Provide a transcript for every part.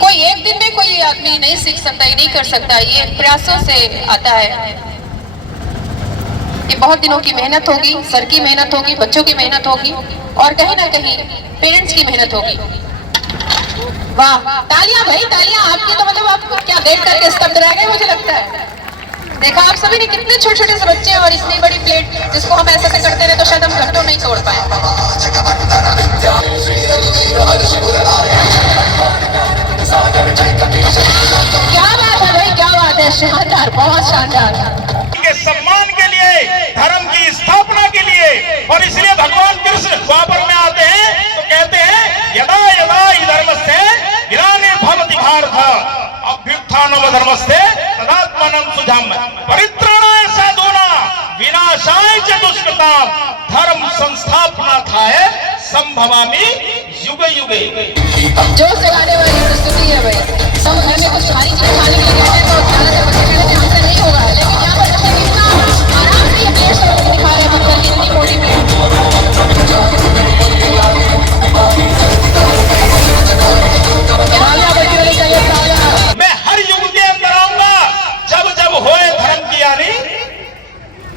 कोई एक दिन में कोई आदमी नहीं सीख सकता, ये नहीं कर सकता, ये प्रयासों से आता है। ये बहुत दिनों की मेहनत होगी, सर की मेहनत होगी, बच्चों की मेहनत होगी और कहीं ना कहीं पेरेंट्स की मेहनत होगी। वाह, तालियां भाई तालियां आपकी। तो मतलब आप क्या देख करके स्तब्ध रह गए मुझे लगता है। देखा आप सभी ने कितने छोटे छोटे से बच्चे और इतनी बड़ी प्लेट, जिसको हम ऐसे करते रहे तो शायद हम घंटों नहीं तोड़ पाए। क्या बात है भाई, क्या बात है, शानदार, बहुत शानदार। के सम्मान के लिए, धर्म की स्थापना के लिए, और इसलिए भगवान कृष्ण द्वापर में आते हैं तो कहते हैं यदा यदा हि धर्मस्य ग्लानिर्भवति भारत अभ्युत्थानम धर्मस्य तदात्मानं सुजम् परित्राणाय साधूनां विनाशाय च दुष्कृताम् धर्म संस्थापनार्थाय संभवामि युगे युगे। जोश जगाने वाली प्रस्तुति है भाई। हम घर में कुछ खाने के लिए कहते हैं तो ज्यादातर बच्चे कहते हैं हमसे नहीं होगा, लेकिन यहाँ पर जैसे कितना आराम से ये प्लेट दिखा रहे हैं पत्थर की इतनी मोटी प्लेट। मैं हर युग के अंदर आऊंगा जब जब होए धर्म की हानि।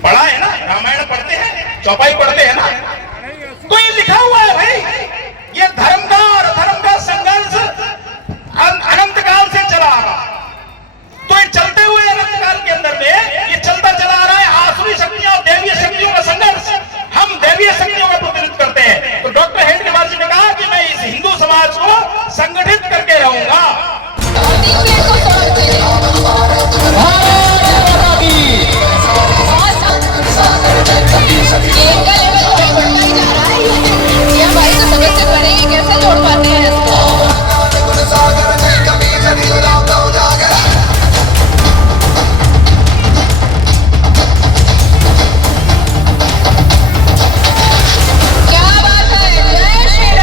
पढ़ा है ना, रामायण पढ़ते हैं, चौपाई पढ़ते हैं ना, तो ये लिखा हुआ है भाई, ये धर्म का और अधर्म का संघर्ष अनंत काल से चला आ रहा। तो ये चलते हुए अनंत काल के अंदर में ये चलता चला आ रहा है आसुरी शक्तियों और देवीय शक्तियों का संघर्ष। हम देवीय शक्तियों का प्रतिनिधित्व करते हैं। तो डॉक्टर हेडगेवार जी ने कहा कि मैं इस हिंदू समाज को संगठित करके रहूंगा। कैसे जोड़ पाते हैं इसको? क्या बात है, जय श्री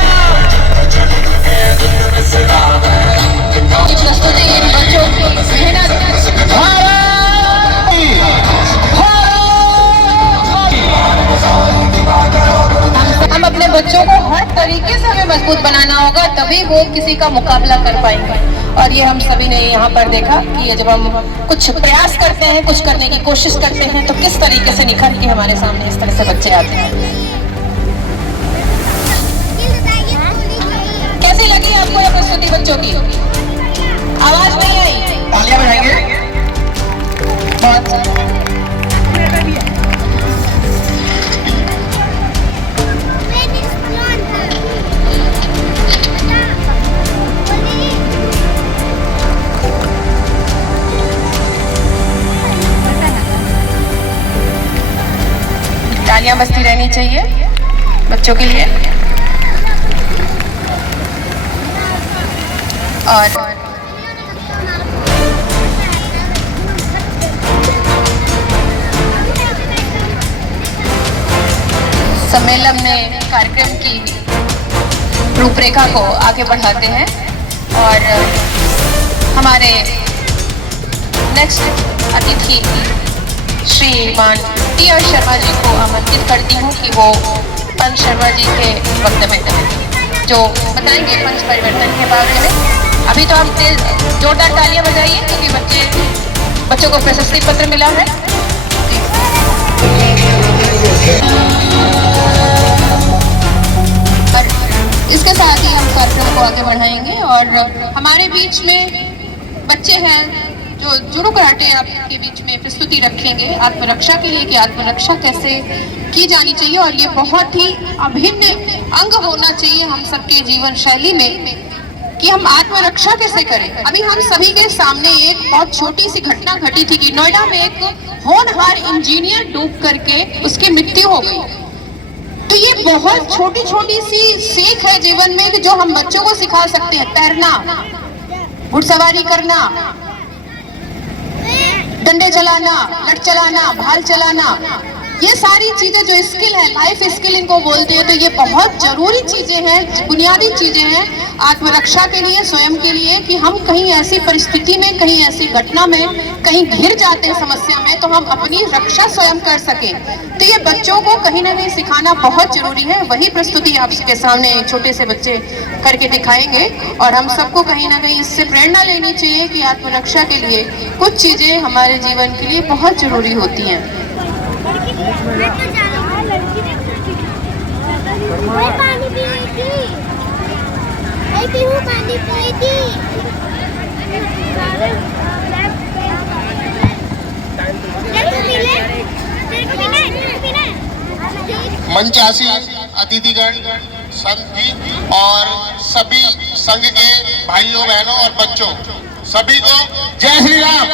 राम। प्रस्तुति इन बच्चों की मेहनत, हम अपने बच्चों को हर तरीके से हमें मजबूत बनाना होगा, तभी वो किसी का मुकाबला कर पाएंगे। और ये हम सभी ने यहाँ पर देखा कि ये जब हम कुछ प्रयास करते हैं, कुछ करने की कोशिश करते हैं, तो किस तरीके से निखर के हमारे सामने इस तरह से बच्चे आते हैं। कैसी लगी आपको ये प्रस्तुति बच्चों की? आवाज नहीं आई? तालियां बजाएंगे। बहुत तालियां बजती रहनी चाहिए बच्चों के लिए। और सम्मेलन में कार्यक्रम की रूपरेखा को आगे बढ़ाते हैं और हमारे नेक्स्ट अतिथि श्रीमान टी.आर. शर्मा जी को आमंत्रित करती हूँ कि वो पंच शर्मा जी के वक्तव्य जो बताएंगे पंच परिवर्तन के बारे में। अभी तो आप जोरदार तालियां बजाइए क्योंकि बच्चों को प्रशस्ति पत्र मिला है। और इसके साथ ही हम कार्यक्रम को आगे बढ़ाएंगे और हमारे बीच में बच्चे हैं जो जुडो कराटे आपके बीच में प्रस्तुति रखेंगे आत्मरक्षा के लिए कि आत्मरक्षा कैसे की जानी चाहिए और ये बहुत ही अभिन्न अंग होना चाहिए हम सबके जीवन शैली में कि हम आत्मरक्षा कैसे करें। अभी हम सभी के सामने एक बहुत छोटी सी घटना घटी थी कि नोएडा में एक होनहार इंजीनियर डूब करके उसकी मृत्यु हो गई। तो ये बहुत छोटी छोटी सी सीख है जीवन में कि जो हम बच्चों को सिखा सकते हैं। तैरना, घुड़सवारी करना, डंडे चलाना, लठ चलाना, भाल चलाना, ये सारी चीजें जो स्किल है, लाइफ स्किल इनको बोलते हैं, तो ये बहुत जरूरी चीजें हैं, बुनियादी चीजें हैं आत्मरक्षा के लिए, स्वयं के लिए, कि हम कहीं ऐसी परिस्थिति में, कहीं ऐसी घटना में, कहीं घिर जाते हैं समस्या में, तो हम अपनी रक्षा स्वयं कर सकें। तो ये बच्चों को कहीं ना कहीं सिखाना बहुत जरूरी है। वही प्रस्तुति आपके सामने छोटे से बच्चे करके दिखाएंगे और हम सबको कहीं ना कहीं इससे प्रेरणा लेनी चाहिए कि आत्मरक्षा के लिए कुछ चीजें हमारे जीवन के लिए बहुत जरूरी होती हैं। पानी पिएगी, पानी पिएगी। मंचासी अतिथिगण, संत जी और सभी संघ के भाइयों बहनों और बच्चों, सभी को जय श्री राम।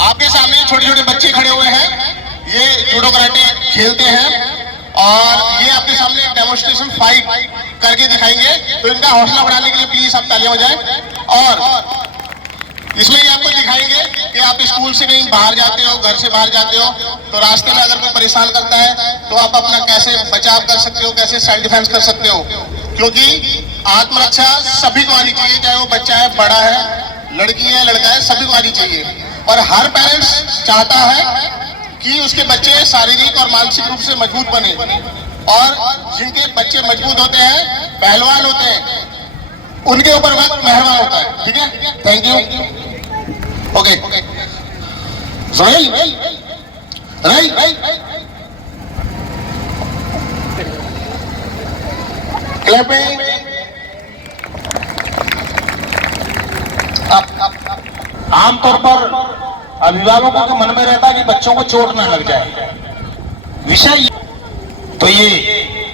आपके सामने छोटे छोटे बच्चे खड़े हुए हैं, ये जूडो कराटे खेलते हैं और ये आपके सामने डेमोन्स्ट्रेशन फाइट करके दिखाएंगे। तो इनका हौसला बढ़ाने के लिए प्लीज आप तालियां बजाएं। और इसमें ये आपको दिखाएंगे कि आप स्कूल से कहीं बाहर जाते हो, घर से बाहर जाते हो, तो रास्ते में अगर कोई परेशान करता है तो आप अपना कैसे बचाव कर सकते हो, कैसे सेल्फ डिफेंस कर सकते हो। क्योंकि आत्मरक्षा सभी को आनी चाहिए, चाहे वो बच्चा है, बड़ा है, लड़की है, लड़का है, सभी को आनी चाहिए। और हर पेरेंट्स चाहता है कि उसके बच्चे शारीरिक और मानसिक रूप से मजबूत बने, और जिनके बच्चे मजबूत होते हैं, पहलवान होते हैं, उनके ऊपर वक्त मेहरबान होता है। ठीक है, थैंक यू। Okay, clapping. आमतौर पर अभिभावकों के मन में रहता है कि बच्चों को चोट ना लग जाए। विषय तो ये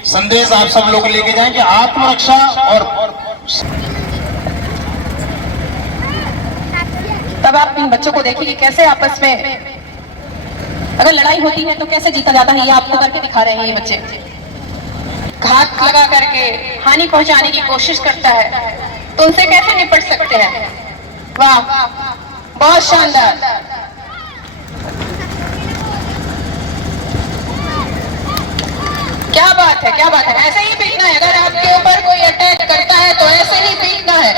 संदेश आप सब लोग लेके जाएं कि आत्मरक्षा और तब आप इन बच्चों को देखिए कि कैसे आपस में अगर लड़ाई होती है तो कैसे जीता जाता है। ये आपको करके दिखा रहे हैं ये बच्चे। घात लगा करके हानि पहुंचाने की कोशिश करता है तो उनसे कैसे निपट सकते हैं। वाह, बहुत शानदार। क्या बात है, क्या बात है। ऐसे ही पीटना है, अगर आपके ऊपर कोई अटैक करता है तो ऐसे ही पीटना है।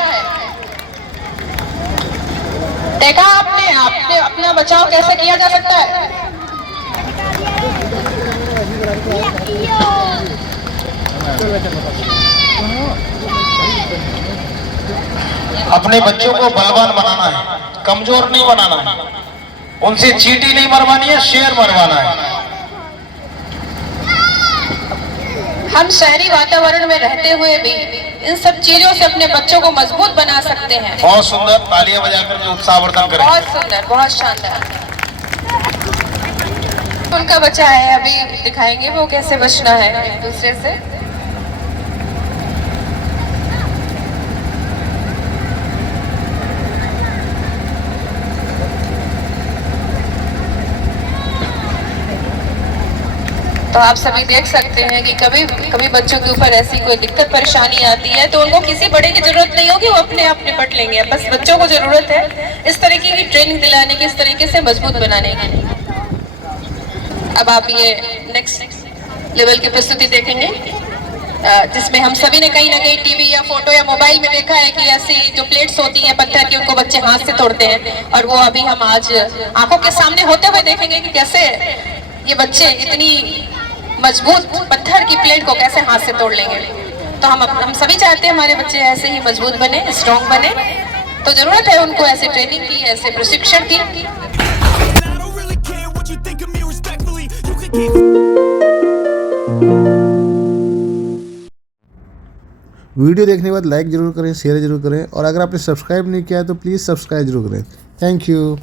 देखा आपने अपना बचाव कैसे किया जा सकता है। अपने बच्चों को बलवान बनाना है, कमजोर नहीं बनाना है। उनसे चींटी नहीं मरवानी है, शेर मरवाना है। हम शहरी वातावरण में रहते हुए भी इन सब चीजों से अपने बच्चों को मजबूत बना सकते हैं। बहुत सुंदर, तालियां बजाकर के उत्साहवर्धन करें। बहुत सुंदर, बहुत शानदार। उनका बच्चा है, अभी दिखाएंगे वो कैसे बचना है एक दूसरे से। तो आप सभी देख सकते हैं कि कभी कभी बच्चों के ऊपर ऐसी कोई दिक्कत परेशानी आती है तो उनको किसी बड़े की जरूरत नहीं होगी, वो अपने आप निपट लेंगे। बस बच्चों को जरूरत है इस तरीके की ट्रेनिंग दिलाने की, इस तरीके से मजबूत बनाने की। अब आप ये नेक्स्ट लेवल की प्रस्तुति देखेंगे जिसमें हम सभी ने कहीं ना कहीं टीवी या फोटो या मोबाइल में देखा है कि ऐसी जो प्लेट्स होती हैं पत्थर की, उनको बच्चे हाथ से तोड़ते हैं। और वो अभी हम आज आंखों के सामने होते हुए देखेंगे कि कैसे ये बच्चे इतनी मजबूत पत्थर की प्लेट को कैसे हाथ से तोड़ लेंगे। तो हम सभी चाहते हैं हमारे बच्चे ऐसे ही मजबूत बने, स्ट्रॉन्ग बने। तो जरूरत है उनको ऐसे ट्रेनिंग की, ऐसे प्रशिक्षण की। वीडियो देखने के बाद लाइक ज़रूर करें, शेयर ज़रूर करें, और अगर आपने सब्सक्राइब नहीं किया है तो प्लीज़ सब्सक्राइब ज़रूर करें। Thank you.